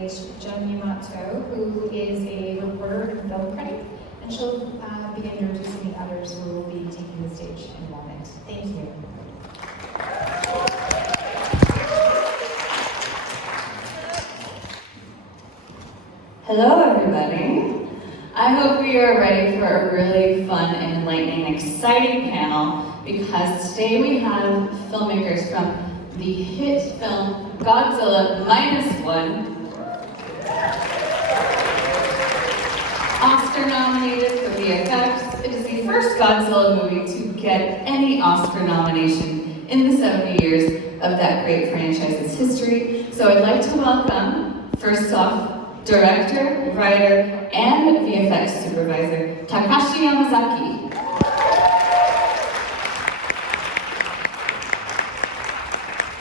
Yamato, who is a reporter and film critic, and she'll begin introducing the others who will be taking the stage in a moment. Thank you. Hello, everybody. I hope we are ready for a really fun, enlightening, exciting panel because today we have filmmakers from the hit film Godzilla -1, Oscar nominated for VFX. It is the first Godzilla movie to get any Oscar nomination in the 70 years of that great franchise's history. So I'd like to welcome, first off, director, writer, and VFX supervisor, Takashi Yamazaki.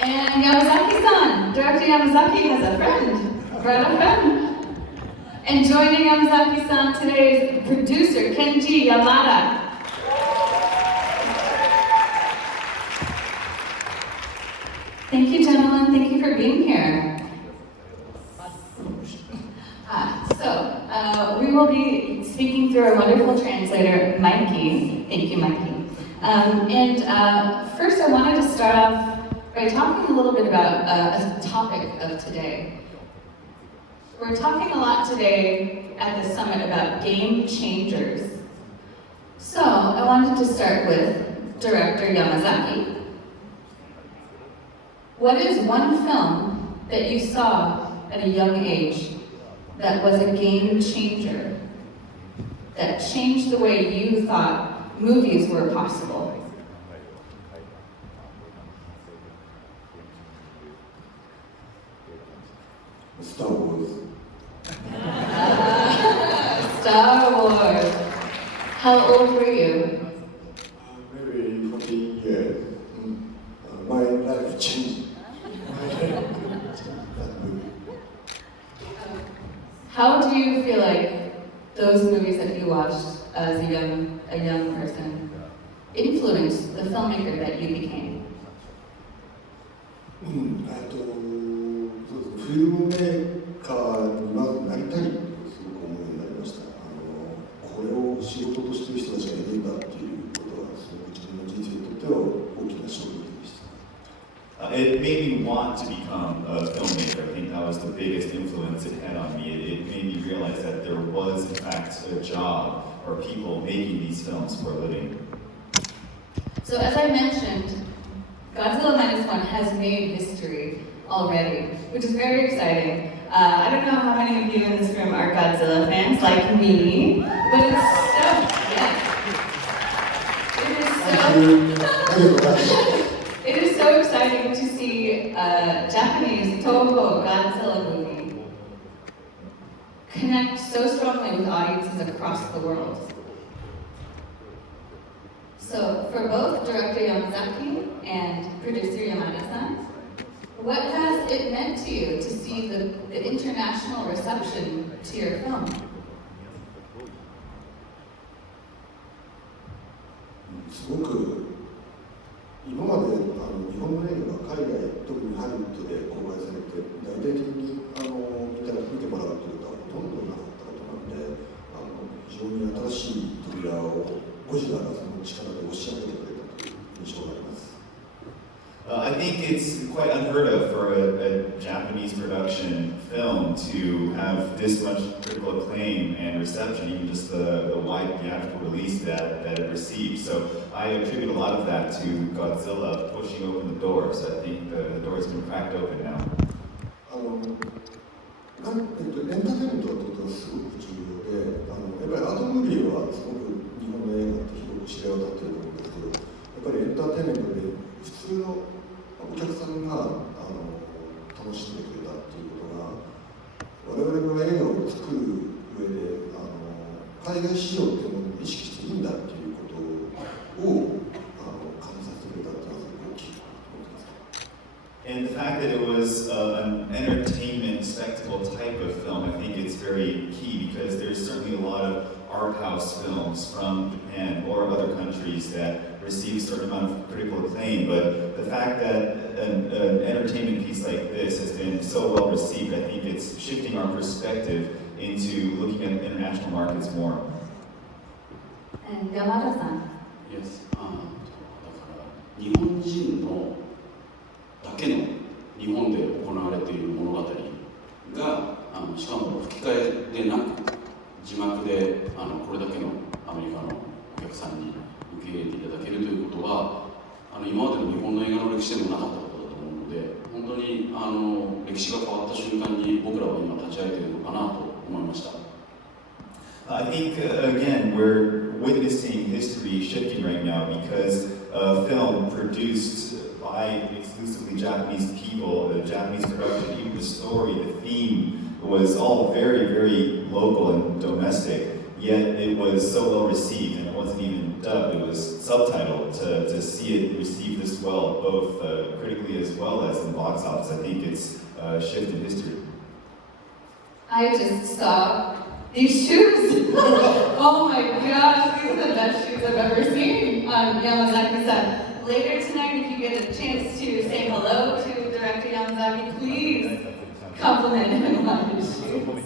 And Yamazaki-san, Director Yamazaki has a friend. And joining Yamazaki-san today is producer Kenji Yamada. Thank you, gentlemen. Thank you for being here. We will be speaking through our wonderful translator, Mikey. Thank you, Mikey. First, I wanted to start off by talking a little bit about a topic of today. We're talking a lot today at the summit about game changers. So, I wanted to start with Director Yamazaki. What is one film that you saw at a young age that was a game changer, that changed the way you thought movies were possible? Star Wars. Star Wars. How old were you? Maybe 14 years. My life changed. How do you feel like those movies that you watched as a young person influenced the filmmaker that you became? フィルムメーカーにまずなりたいとすごく思うようになりました。これを仕事としている人たちがいるんだっていうことがすごく自分の人生にとっては大きな衝撃でした。It made me want to become a filmmaker. I think that was the biggest influence it had on me. It made me realize that there was, in fact, a job or people making these films for a living. So as I mentioned, Godzilla -1 has made history already, which is very exciting. I don't know how many of you in this room are Godzilla fans like me, but it's so, yeah. It is so exciting to see a Japanese Toho Godzilla movie connect so strongly with audiences across the world. So for both Director Yamazaki and producer Yamada-san, what has it meant to you to see the international reception to your film? すごく今まで日本の映画が海外、特にハリウッドで公開されて大々的に見てもらうということはほとんどなかったことなので、非常に新しい扉をゴジラがその力で押し上げてくれたという印象があります。I think it's quite unheard of for a Japanese production film to have this much critical acclaim and reception, even just the wide theatrical release that it received. So I attribute a lot of that to Godzilla pushing open the doors. I think the door's been cracked open now. エンターテインメントはとてもすごく重要で、やっぱりアートムービーはすごく日本の映画って広く知れ渡っていると思うんですけど、やっぱりエンターテインメントで普通のお客さんが楽しんでくれたっていうことが我々の映画を作る上で海外市場っていうものを意識していいんだっていうことを感じさせてくれたっていうのはすごく大きいと思ってます。And the fact that it was an entertainment spectacle type of film, I think it's very key because there's certainly a lot of art house films from Japan or other countries that receive a certain amount of critical acclaim, but the fact that an entertainment piece like this has been so well received, I think it's shifting our perspective into looking at international markets more. And Yamada-san. Yes. だから日本人のだけの日本で行われている物語がしかも吹き替えでなく字幕でこれだけのアメリカのお客さんに受け入れていただけるということは今までの日本の映画の歴史でもなかったことだと思うので本当に歴史が変わった瞬間に僕らは今立ち会えているのかなと思いました。I think, again, we're witnessing history shifting right now because a film produced by exclusively Japanese people, the Japanese production, even the story, the theme was all very, very local and domestic, yet it was so well received and it wasn't even dubbed, it was subtitled to see it received this well, both critically as well as in the box office. I think it's a shift in history. I just saw these shoes. Oh my gosh, these are the best shoes I've ever seen on Yamazaki-san. Later tonight, if you get a chance to say hello to Director Yamazaki, please compliment him on his shoes.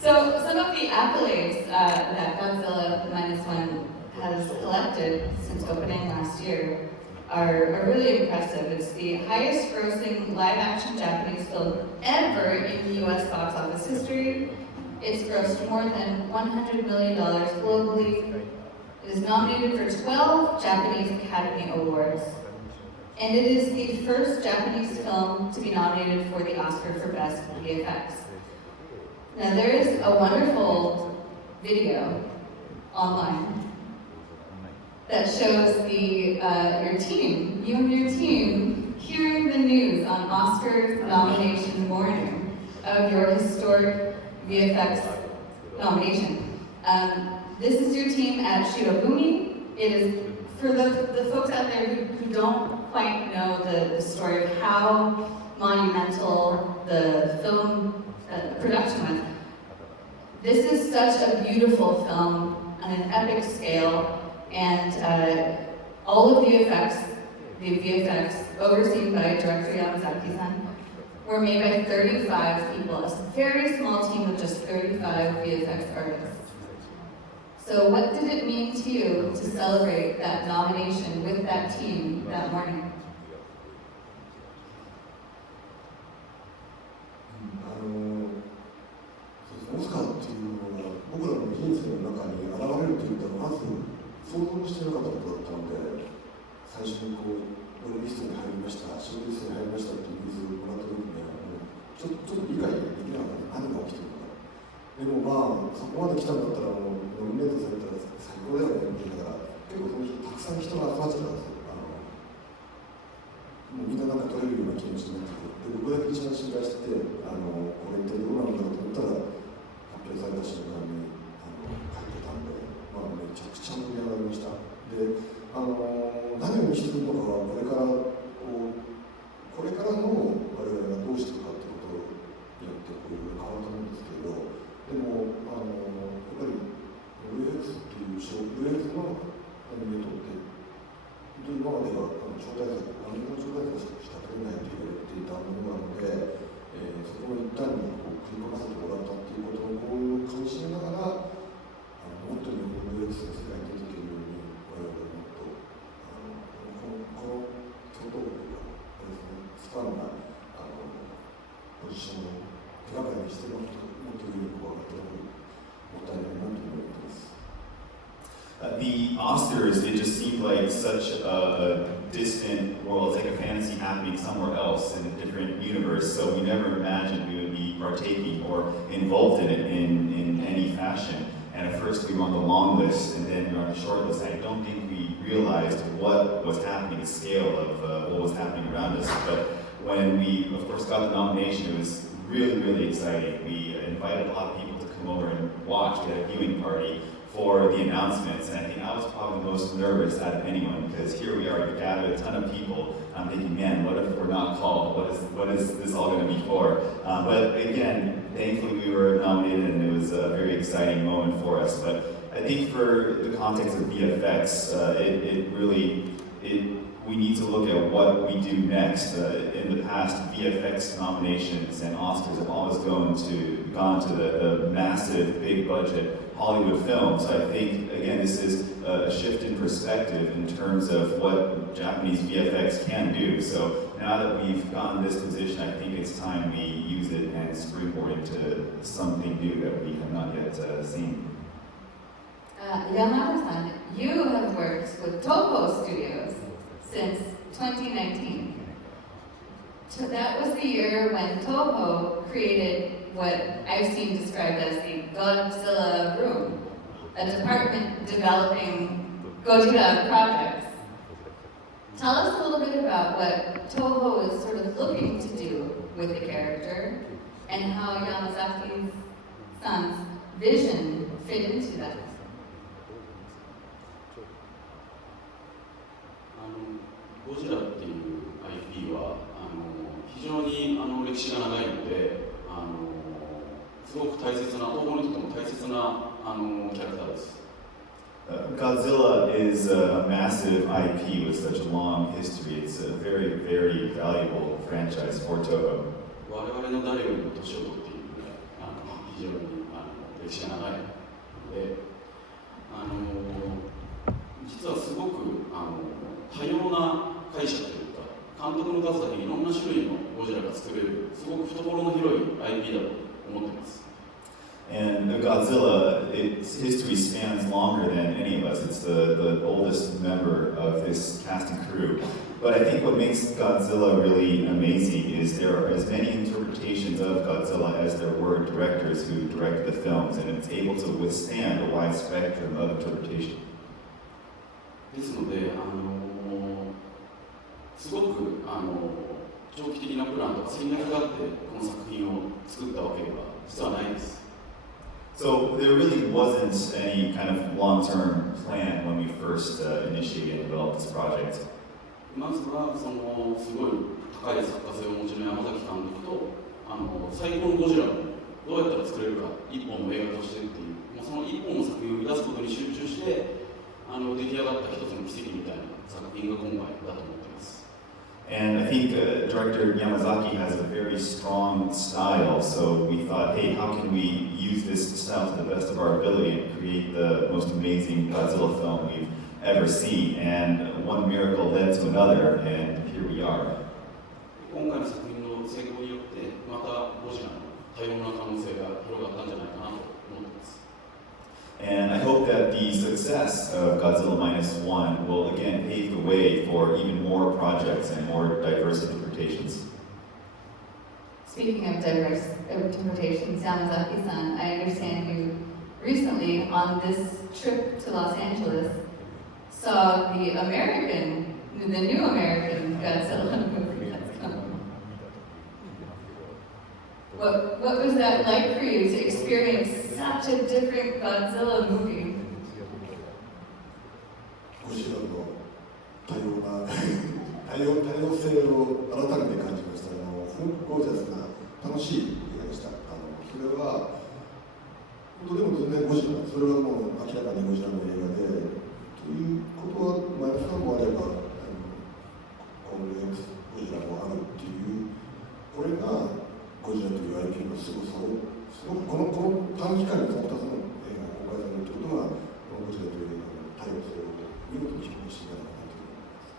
So some of the accolades that Godzilla -1 has collected since opening last year are really impressive. It's the highest grossing live-action Japanese film ever in the US box office history. It's grossed more than $100 million globally. It is nominated for 12 Japanese Academy Awards. And it is the first Japanese film to be nominated for the Oscar for Best VFX. Now there is a wonderful video online that shows your team, you and your team, hearing the news on Oscars nomination morning of your historic VFX nomination. This is your team at Shirobumi. It is, for the folks out there who don't quite know the story of how monumental the film production was, this is such a beautiful film on an epic scale. And all of the VFX, overseen by Director Yamazaki-san, were made by 35 people. It's a very small team of just 35 VFX artists. So what did it mean to you to celebrate that nomination with that team that morning? オスカーっていうのが僕らの人生の中に現れるといったらまず想像もしてなかったことだったので、最初にリストに入りました、ショーリストに入りましたっていうニュースをもらった時にはちょっと理解できなかった何が起きてるのか。でもそこまで来たんだったらノミネートされたら最高だよねって言いながら結構その日たくさん人が集まっちゃったんですよ。もうみんななんか取れるような気持ちになってて、で僕だけ一番心配してて、これ一体どうなんだろうと思ったら発表された瞬間に書いてたんで、めちゃくちゃ盛り上がりました。で、何を見せるのかはこれからの我々がどうしていくかってことによって変わると思うんですけど、でもやっぱり UX っていうUX のアニメートって今までは招待作、アニメの招待作しか取れないと言われていたものなので、そこを一旦に組み込ませてもらったっていうことを感じながら、もっと日本の UX の世界に出ていけるように我々もっとこの共闘力がスパンなポジションを手がかりにしてもっと上に上がっていくもったいないなと思っています。The Oscars, it just seemed like such a distant world. It's like a fantasy happening somewhere else in a different universe. So we never imagined we would be partaking or involved in it in any fashion. And at first we were on the long list and then we were on the short list. I don't think we realized what was happening, the scale of what was happening around us. But when we, of course, got the nomination, it was really, really exciting. We invited a lot of people to come over and watch. We had a viewing party for the announcements, and I think I was probably the most nervous out of anyone because here we are, we gathered a ton of people. I'm thinking, man, what if we're not called? What is this all going to be for? But again, thankfully we were nominated, and it was a very exciting moment for us. But I think for the context of VFX, we need to look at what we do next. In the past, VFX nominations and Oscars have always gone to the massive, big budget Hollywood films. So I think, again, this is a shift in perspective in terms of what Japanese VFX can do. So now that we've gotten this position, I think it's time we use it and springboard into something new that we have not yet seen. Yamada-san, you have worked with Toho Studios since 2019. So that was the year when Toho created what I've seen described as the Godzilla Room, a department developing Godzilla projects. Tell us a little bit about what Toho is sort of looking to do with the character and how Yamazaki's vision fit into that. ゴジラっていう IP は非常に歴史が長いので、すごく大切な、東宝にとっても大切なキャラクターです。Godzilla is a massive IP with such a long history. It's a very, very valuable franchise for Toho. 我々の誰よりも年を取っているので、非常に歴史が長いので、実はすごく多様な解釈というか、監督の数だけいろんな種類のゴジラが作れる、すごく懐の広い IP だと思っています。And Godzilla, its history spans longer than any of us. It's the oldest member of this cast and crew. But I think what makes Godzilla really amazing is there are as many interpretations of Godzilla as there were directors who directed the films, and it's able to withstand a wide spectrum of interpretation. ですので、すごく長期的なプランとか戦略があってこの作品を作ったわけでは実はないです。So there really wasn't any kind of long-term plan when we first initiated and developed this project. まずはそのすごい高い作家性をお持ちの山崎監督と最高のゴジラをどうやったら作れるか一本の映画としてっていう、もうその一本の作品を生み出すことに集中して出来上がった一つの奇跡みたいな作品が今回だと思っています。And I think director Yamazaki has a very strong style, so we thought, hey, how can we use this style to the best of our ability and create the most amazing Godzilla film we've ever seen? And one miracle led to another, and here we are. 今回の作品の成功によってまたゴジラの多様な可能性が広がったんじゃないかなと思っています。And I hope that the success of Godzilla -1 will again pave the way for even more projects and more diverse interpretations. Speaking of diverse interpretations, Yamazaki-san, I understand you recently on this trip to Los Angeles saw the new American Godzilla movie that's coming. What was that like for you to experience such a different Godzilla movie? ゴジラの多様性を改めて感じました。すごくゴージャスな楽しい映画でした。それは本当でも全然ゴジラ、それはもう明らかにゴジラの映画でということは前田さんもあればコンプレックスゴジラもあるっていうこれがゴジラという IP のすごさをすごくこの短期間にその2つの映画を公開されるということがこのゴジラという映画の多様性を見事に表現していただかなと思います。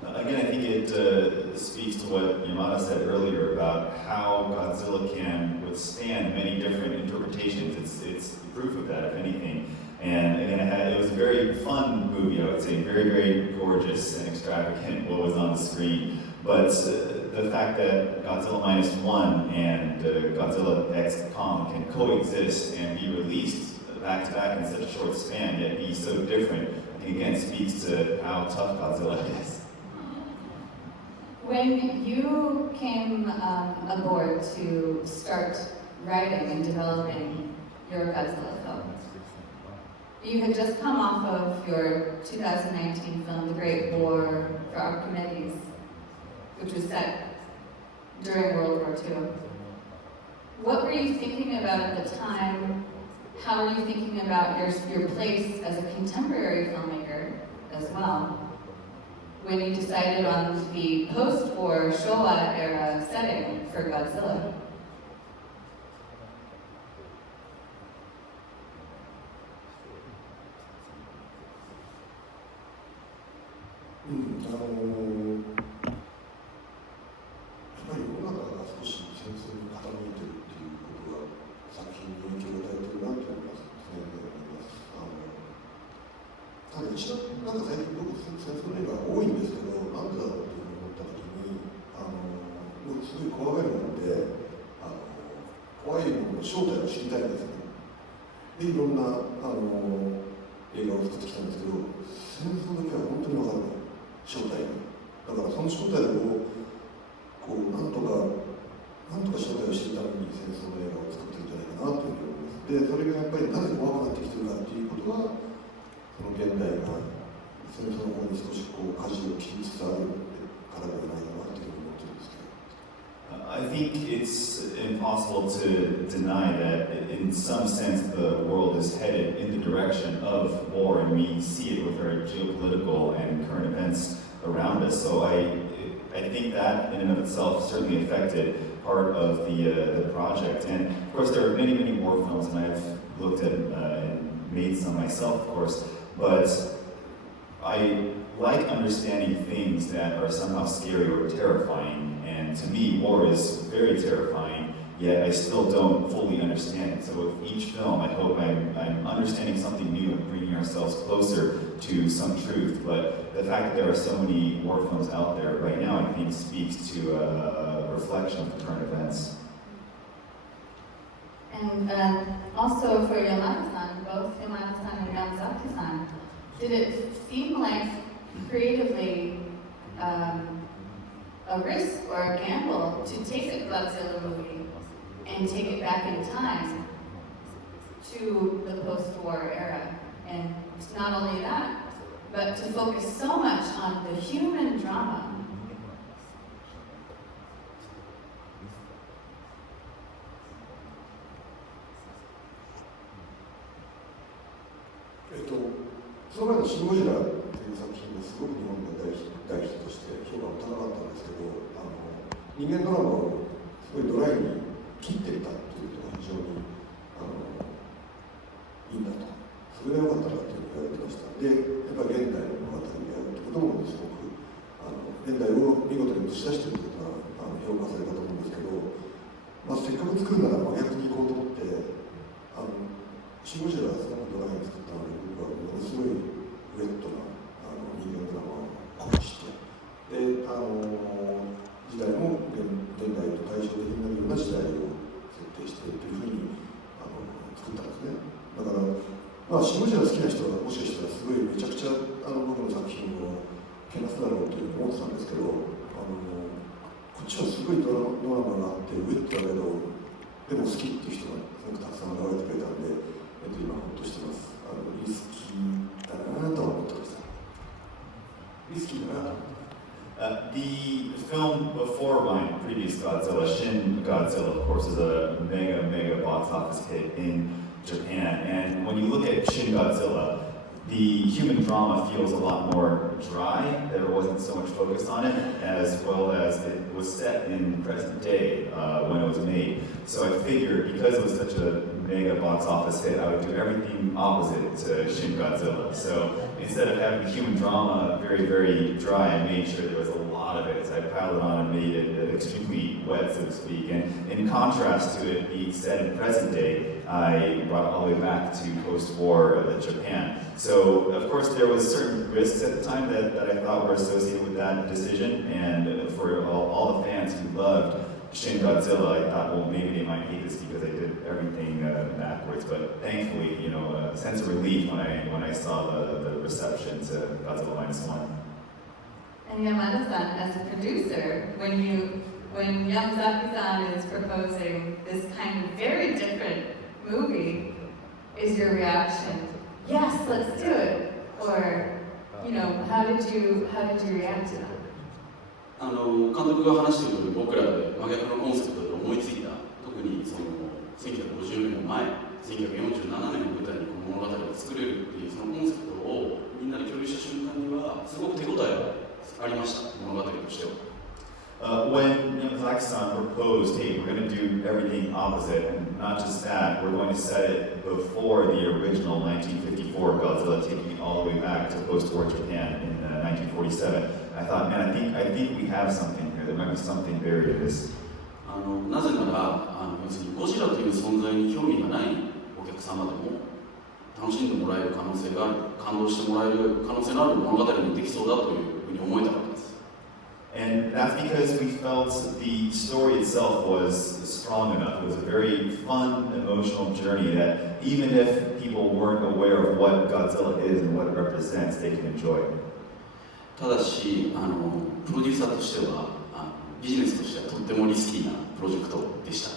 Again, I think it speaks to what Yamada said earlier about how Godzilla can withstand many different interpretations. It's proof of that, if anything. And again, it was a very fun movie, I would say, very, very gorgeous and extravagant what was on the screen. But the fact that Godzilla -1 and Godzilla X Kong can coexist and be released back to back in such a short span, yet be so different, I think again speaks to how tough Godzilla is. When you came aboard to start writing and developing your Godzilla film, you had just come off of your 2019 film, The Great War for Archimedes, which was set during World War II. What were you thinking about at the time? How were you thinking about your place as a contemporary filmmaker as well? when you decided on the post-war Showa era setting for Godzilla?やっぱり世の中が少し戦争に傾いているっていうことが作品に影響を与えているなと思います。ただ一度なんか最近僕戦争の映画が多いんですけど、なんでだろうというふうに思った時に僕すごい怖がるので怖いものの正体を知りたいんですよね。でいろんな映画を作ってきたんですけど、戦争だけは本当に分からない正体が。だからその正体をこうなんとか正体を知るために戦争の映画を作ってるんじゃないかなというふうに思います。でそれがやっぱりなぜ怖くなってきてるかっていうことは、その現代が戦争の方に少しこう舵を切りつつあるからではないかなというふうに思ってるんですけど。I think it's impossible to deny that in some sense the world is headed in the direction of war, and we see it with our geopolitical and current events around us. So I think that in and of itself certainly affected part of the project. And of course there are many war films, and I've looked at and made some myself, of course, but I like understanding things that are somehow scary or terrifying. And to me, war is very terrifying, yet I still don't fully understand it. So with each film, I hope I'm understanding something new and bringing ourselves closer to some truth. But the fact that there are so many war films out there right now, I think speaks to a reflection of the current events. And also for Yamada-san, both Yamada-san and Yamazaki-san, did it seem like creatively a risk or a gamble to take a Godzilla movie and take it back in time to the post-war era? And not only that, but to focus so much on the human drama.「その前のシン・ゴジラ」という作品がすごく日本で大ヒットして評価も高かったんですけど、人間ドラマをすごいドライに切っていたというのが非常にいいんだと、それが良かったなというふうに言われてました。でやっぱり現代の物語であるということもすごく現代を見事に映し出しているということは評価されたと思うんですけど、せっかく作るなら真逆に行こうと思ってシン・ゴジラはすごくドライに作ったので、僕はものすごいウェットな人間ドラマを濃くして、で時代も現代と対照的なような時代を設定しているというふうに作ったんですね。だからシン・ゴジラ好きな人はもしかしたらすごいめちゃくちゃ僕の作品をけなすだろうというふうに思ってたんですけど、こっちはすごいドラマがあってウェットだけどでも好きっていう人がすごくたくさん現れてくれたんで、今ほっとしてます。リスキーだなとは思ってました。リスキーだな。The film before my previous Godzilla, Shin Godzilla, of course, is a mega box office hit in Japan. And when you look at Shin Godzilla, the human drama feels a lot more dry. There wasn't so much focus on it, as well as it was set in present day when it was made. So I figured because it was such a mega box office hit, I would do everything opposite to Shin Godzilla. So instead of having the human drama very dry, I made sure there was a lot of it. So I piled it on and made it extremely wet, so to speak. And in contrast to it being set in present day, I brought it all the way back to post-war Japan. So, of course, there was certain risks at the time that I thought were associated with that decision. And for all the fans who loved Shin Godzilla, I thought, well, maybe they might hate this because I did everything backwards. But thankfully, a sense of relief when I saw the reception to Godzilla -1. And Yamada-san, as a producer, when Yamazaki-san is proposing this kind of very different movie, is your reaction, yes, let's do it? Or, how did you react to that? 監督が話している通り、僕らで真逆のコンセプトで思いついた、特にその1950年の前、1947年を舞台にこの物語を作れるっていうそのコンセプトをみんなで共有した瞬間にはすごく手応えが everything opposite, and not just that, we're going to set it before the original 1954 Godzilla, taking it all the way back to post-war Japan in 1947. I thought, man, I think we have something here. There might be something buried in this. なぜなら要するにゴジラという存在に興味がないお客様でも楽しんでもらえる可能性がある、感動してもらえる可能性のある物語にできそうだというふうに思えたわけです。And that's because we felt the story itself was strong enough. It was a very fun, emotional journey that even if people weren't aware of what Godzilla is and what it represents, they can enjoy it. ただしプロデューサーとしてはビジネスとしてはとってもリスキーなプロジェクトでした。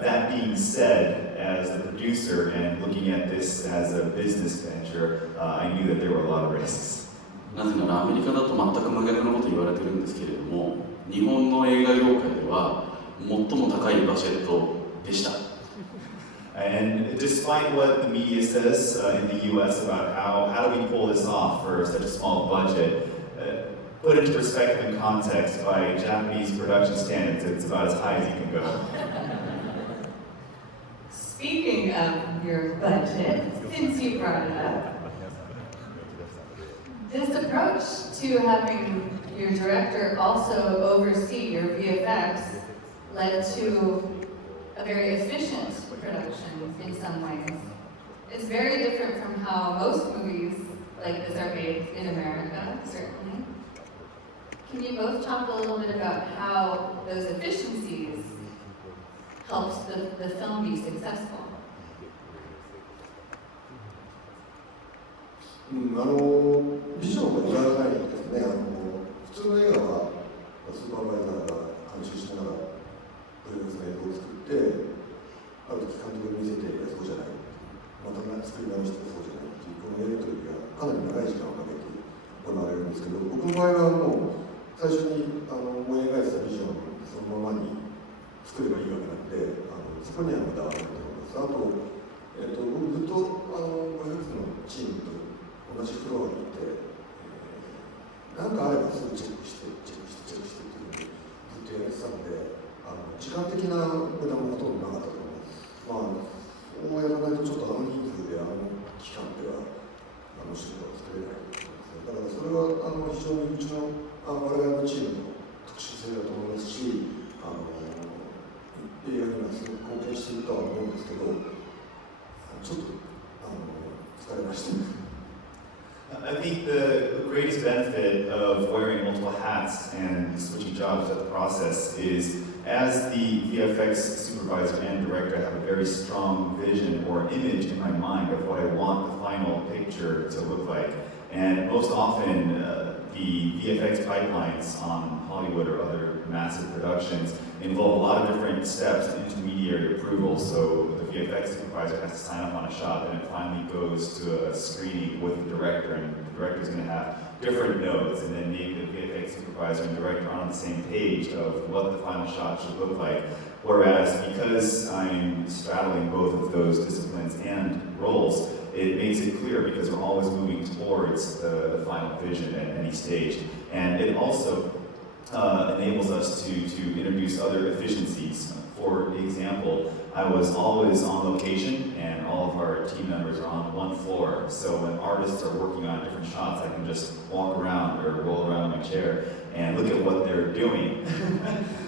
That being said, as the producer and looking at this as a business venture, I knew that there were a lot of risks. なぜならアメリカだと全く真逆のことを言われてるんですけれども、日本の映画業界では最も高いバジェットでした。And despite what the media says in the U.S. about how do we pull this off for such a small budget, put into perspective and context by Japanese production standards, it's about as high as you can go. Speaking of your budget, since you brought it up, this approach to having your director also oversee your VFX led to a very efficient production in some ways. It's very different from how most movies like this are made in America, certainly. Can you both talk a little bit about how those efficiencies helped the film be successful? ビジョンがいらないんですね。普通の映画はスーパーバイザーが監修しながらプロデュースの映像を作ってある時監督に見せてそうじゃないまた作り直してそうじゃないっていうこのやり取りがかなり長い時間をかけて行われるんですけど、僕の場合はもう最初に思い描いてたビジョンをそのままに作ればいいわけなんでそこにはまだあると思います。あと、僕ずっとVFXのチームと同じフロアにいて、何かあればすぐチェックしてっていうふうにずっとやってたので時間的な無駄もほとんどなかったと思います。そうやらないとちょっと人数で期間では仕事が作れないと思いますね。だからそれは非常にうちの我々のチームの特殊性だと思いますし映画にはすごく貢献しているとは思うんですけどちょっと疲れました。I think the greatest benefit of wearing multiple hats and switching jobs at the process is as the VFX supervisor and director, I have a very strong vision or image in my mind of what I want the final picture to look like. And most often, the VFX pipelines on Hollywood or other massive productions involve a lot of different steps and intermediary approvals. So the VFX supervisor has to sign up on a shot, and it finally goes to a screening with the director, and the director is going to have different notes, and then maybe the VFX supervisor and director are on the same page of what the final shot should look like. Whereas because I'm straddling both of those disciplines and roles, it makes it clear because we're always moving towards the final vision at any stage. And it also enables us to introduce other efficiencies. For example, I was always on location and all of our team members are on one floor. So when artists are working on different shots, I can just walk around or roll around in my chair and look at what they're doing.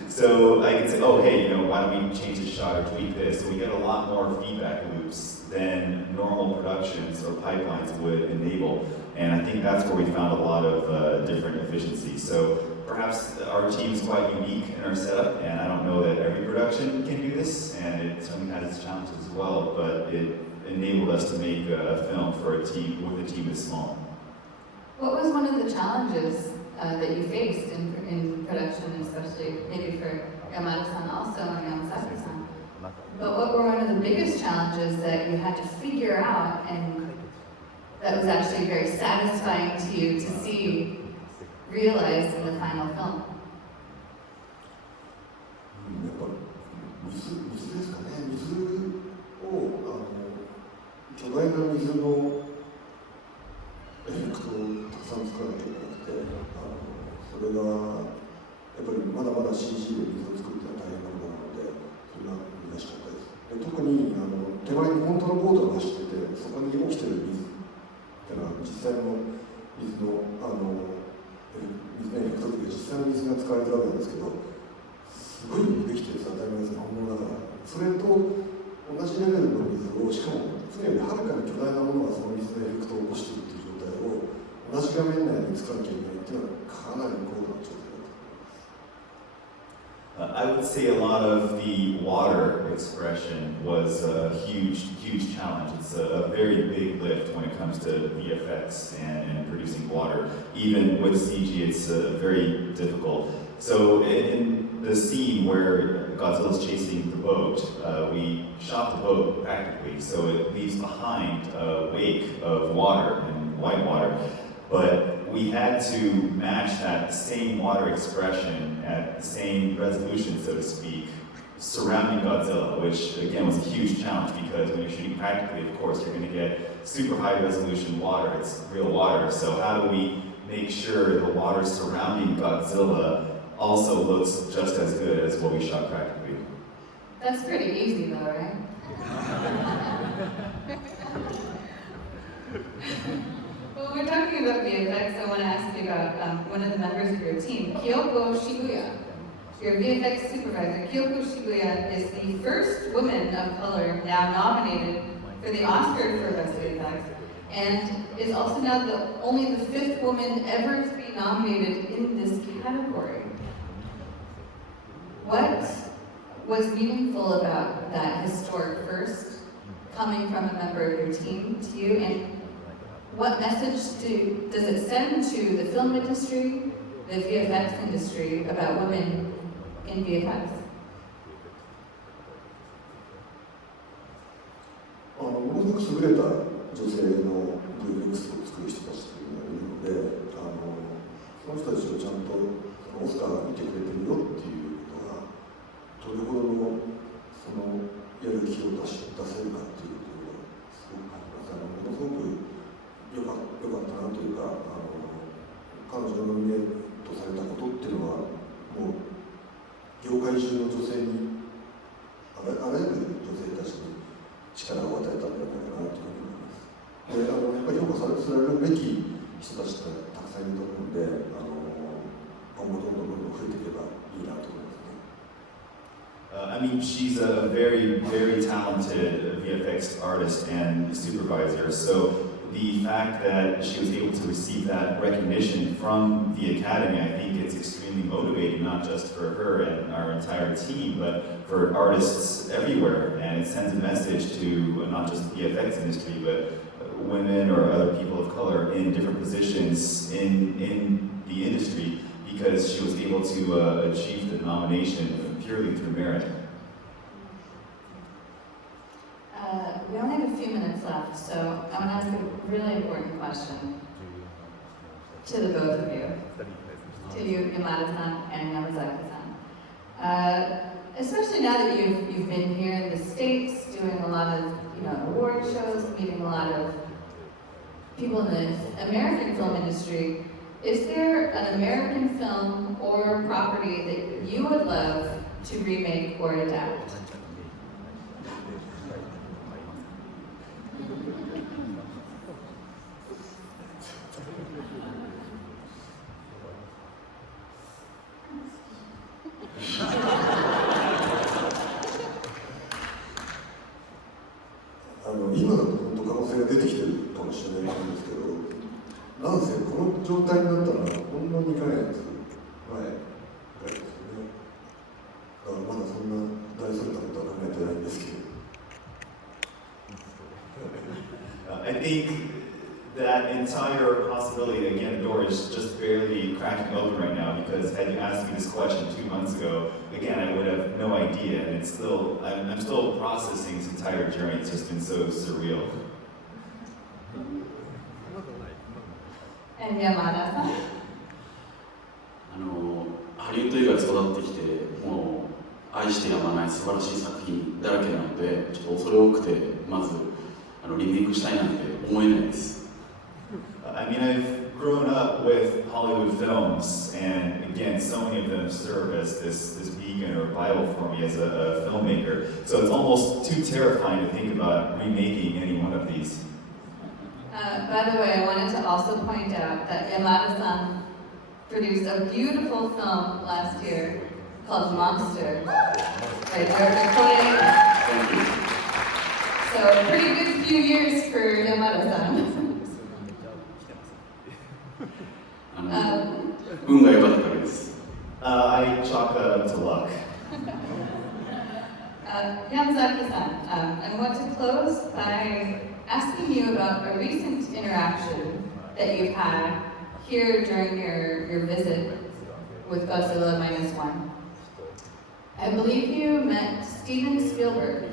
So I can say, oh, hey, why don't we change this shot or tweak this? So we get a lot more feedback loops than normal productions or pipelines would enable. And I think that's where we found a lot of different efficiencies. So perhaps our team is quite unique in our setup, and I don't know that every production can do this, and it certainly has its challenges as well, but it enabled us to make a film for a team with a team this small. What was one of the challenges that you faced in production, especially maybe for Yamada-san also and Yamazaki-san? But what were one of the biggest challenges that you had to figure out and that was actually very satisfying to you to see realized in the final film? やっぱ水ですかね。水を巨大な水のエフェクトをたくさん作らなきゃいけなくて、それがやっぱりまだまだ CG で水を作るってのは大変なことなので、常よりはるかに巨大なものがその水のエフェクトを起こしているという状態を同じ画面内に作らなきゃいけないっていうのはかなり高度な状態だと。I would say a lot of the water expression was a huge challenge. It's a very big lift when it comes to VFX and producing water. Even with CG, it's very difficult. So in the scene where Godzilla's chasing the boat, we shot the boat practically, so it leaves behind a wake of water and white water. But we had to match that same water expression at the same resolution, so to speak, surrounding Godzilla, which again was a huge challenge because when you're shooting practically, of course, you're going to get super high resolution water. It's real water. So how do we make sure the water surrounding Godzilla also looks just as good as what we shot practically? That's pretty easy though, right? Well, we're talking about VFX. I want to ask you about one of the members of your team, Kyoko Shibuya. Your VFX supervisor, Kyoko Shibuya, is the first woman of color now nominated for the Oscar for Best VFX, and is also now only the 5th woman ever to be nominated in this category. What was meaningful about that historic first, coming from a member of your team to you, and what message does it send to the film industry, the VFX industry, about women in VFX? ものすごく優れた女性の VFX を作る人たちというのがいるので、その人たちをちゃんとオスカーが見てくれてるよっていうことがどれほどのそのやる気を出せるかっていうことがすごくあります。ものすごくよかったなというか、彼女がノミネートされたことっていうのはもう業界中の女性にあらゆる女性たちに力を与えたんじゃないかなというふうに思います。で、やっぱり評価されるべき人たちってたくさんいると思うんで、今後どんどん増えていけばいいなと思いますね。I mean, she's a very talented VFX artist and supervisor. So the fact that she was able to receive that recognition from the Academy, I think it's extremely motivating, not just for her and our entire team, but for artists everywhere. And it sends a message to not just the VFX industry, but women or other people of color in different positions in the industry, because she was able to achieve the nomination purely through merit. We only have a few minutes left, so I want to ask a really important question to the both of you, to you, Yamada-san and Yamazaki-san. Especially now that you've been here in the States, doing a lot of award shows, meeting a lot of people in the American film industry. Is there an American film or property that you would love to remake or adapt? I think that entire possibility, again, the door is just barely cracking open right now, because had you asked me this question 2 months ago, again, I would have no idea, and I'm still processing this entire journey. It's just been so surreal. And Yamada-san? ハリウッド映画で育ってきて、もう愛してやまない素晴らしい作品だらけなので、ちょっと恐れ多くて、まずリメイクしたいなんて思えないです。I mean, I've grown up with Hollywood films, and again, so many of them serve as this beacon or Bible for me as a filmmaker. So it's almost too terrifying to think about remaking any one of these. By the way, I wanted to also point out that Yamada-san produced a beautiful film last year called Monster. Right, where they're playing. So pretty good few years for Yamada-san. 運が良かっただけです。I chalk that up to luck. Yamazaki-san, I want to close by asking you about a recent interaction that you've had here during your visit with Godzilla -1. I believe you met Steven Spielberg.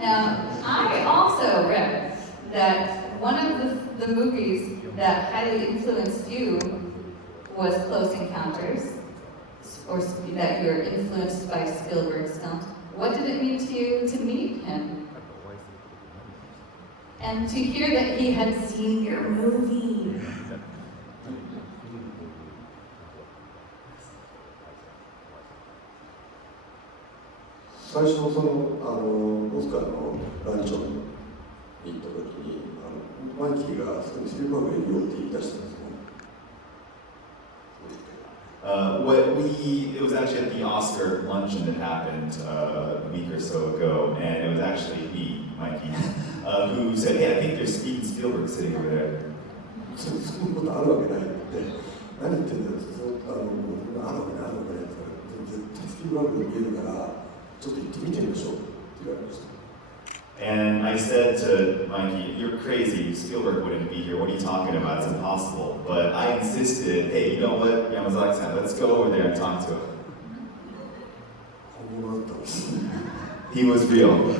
Now, I also read that one of the movies that highly influenced you was Close Encounters, or that you were influenced by Spielberg's films. What did it mean to you to meet him? And to hear that he had seen your movie. 最初そのオスカーのランチョンに行った時にマイキーがそこにスピルバーグがいるよって言い出したんですよ。It was actually at the Oscar luncheon that happened a week or so ago, and it was actually me, Mikey, who said, "Hey, I think there's Steven Spielberg sitting over there." そんなことあるわけないって何言ってんだよってあるわけないって絶対スピルバーグが見えるからちょっと行ってみてみましょうって言われました。And I said to Mikey, "You're crazy. Spielberg wouldn't be here. What are you talking about? It's impossible." But I insisted, "Hey, you know what, Yamazaki-san, let's go over there and talk to him." 本物だったんです。 He was real.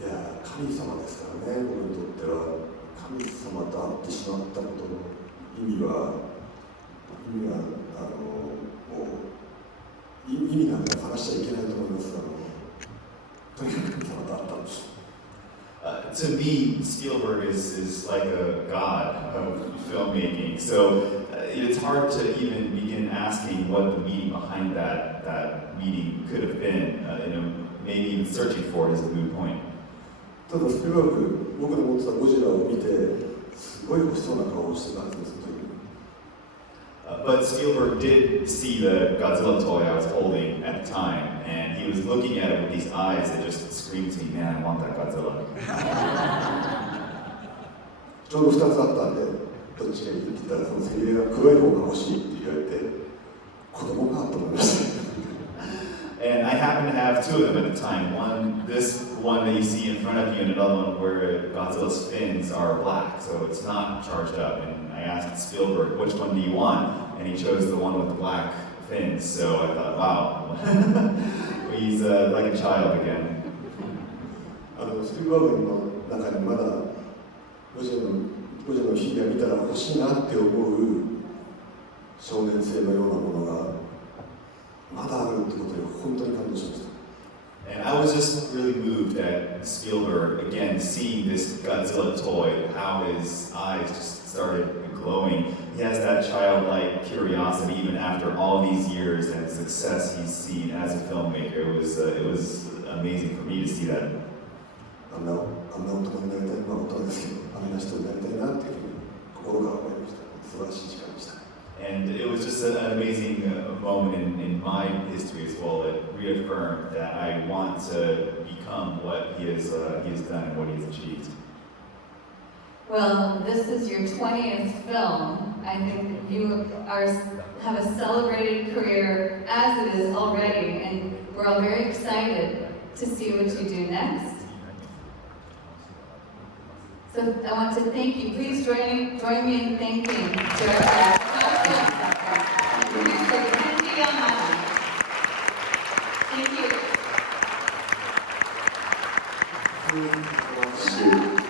いや神様ですからね、僕にとっては神様と会ってしまったことの意味が意味なんか話しちゃいけないと思います。とにかく神様と会ったんです。To me, Spielberg is like a god of filmmaking. So it's hard to even begin asking what the meaning behind that meeting could have been. Maybe even searching for it is a moot point. ただスピルバーグ、僕の持ってたゴジラを見て、すごい欲しそうな顔をしてたんです。But Spielberg did see the Godzilla toy I was holding at the time, and he was looking at it with these eyes that just screamed to me, "Man, I want that Godzilla." ちょうど2つあったんで、どっちがいいって言ったら、そのセリフが黒い方が欲しいって言われて、子供かと思いました。And I happened to have two of them at the time. This one that you see in front of you, and another one where Godzilla's fins are black, so it's not charged up. And I asked Spielberg, "Which one do you want?" And he chose the one with the black fins. So I thought, wow, he's like a child again. スピルバーグの中にまだゴジラのフィギュア見たら欲しいなって思う少年性のようなものがまだあるってことに本当に感動しました。And I was just really moved at Spielberg, again, seeing this Godzilla toy, how his eyes just started glowing. He has that childlike curiosity even after all these years and success he's seen as a filmmaker. It was amazing for me to see that. あんな大人になりたい、まあ大人ですけど、あんな人になりたいなっていうふうに心から思いました。素晴らしい時間でした。And it was just an amazing moment in my history as well that reaffirmed that I want to become what he has done and what he has achieved. Well, this is your 20th film. I think you have a celebrated career as it is already, and we're all very excited to see what you do next. So I want to thank you. Please join me in thanking Director and producer Kenji Yamada. Thank you. Thank you.